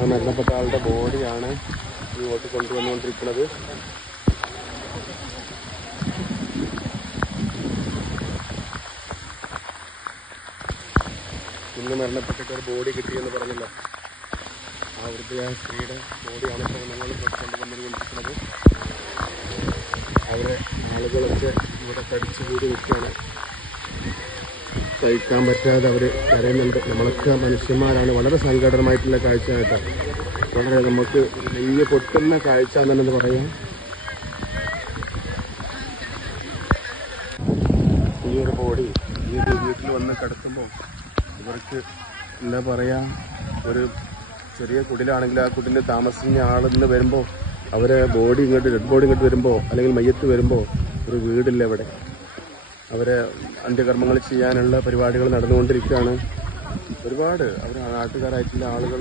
ആ മരണപ്പെട്ട ആളുടെ ബോഡിയാണ് ഇങ്ങോട്ട് കൊണ്ടുവന്നുകൊണ്ടിരിക്കുന്നത്. ഇന്ന് മരണപ്പെട്ടിട്ട് ഒരു ബോഡി കിട്ടിയെന്ന് പറഞ്ഞില്ല, ആ വൃദ്ധയായ സ്ത്രീയുടെ ബോഡിയാണ് ഇപ്പോൾ ഞങ്ങൾ കൊണ്ടുവന്നുകൊണ്ടിരിക്കുന്നത്. അവരെ ആളുകളൊക്കെ ഇവിടെ കടിച്ചു കൂടി നിൽക്കുകയാണ്. സഹിക്കാൻ പറ്റാതെ അവർ കരയുന്നുണ്ട്. നമ്മളൊക്കെ മനുഷ്യന്മാരാണ്. വളരെ സങ്കടമായിട്ടുള്ള കാഴ്ച കേട്ടോ. വളരെ നമുക്ക് നെയ്യ് പൊട്ടുന്ന കാഴ്ച എന്നു പറയാം. ഈ ഒരു ബോഡി ഈ ഒരു വീട്ടിൽ വന്ന് കിടക്കുമ്പോൾ ഇവർക്ക് എന്താ പറയുക, ഒരു ചെറിയ കുടിലാണെങ്കിൽ ആ കുടിൽ താമസിക്കുന്ന ആളെന്ന് വരുമ്പോൾ അവരെ ബോഡി ഇങ്ങോട്ട് ഡെഡ് ബോഡി ഇങ്ങോട്ട് വരുമ്പോൾ അല്ലെങ്കിൽ മയ്യത്ത് വരുമ്പോൾ ഒരു വീടില്ല ഇവിടെ. അവരെ അന്ത്യകർമ്മങ്ങൾ ചെയ്യാനുള്ള പരിപാടികൾ നടന്നുകൊണ്ടിരിക്കുകയാണ്. ഒരുപാട് അവർ നാട്ടുകാരായിട്ടുള്ള ആളുകൾ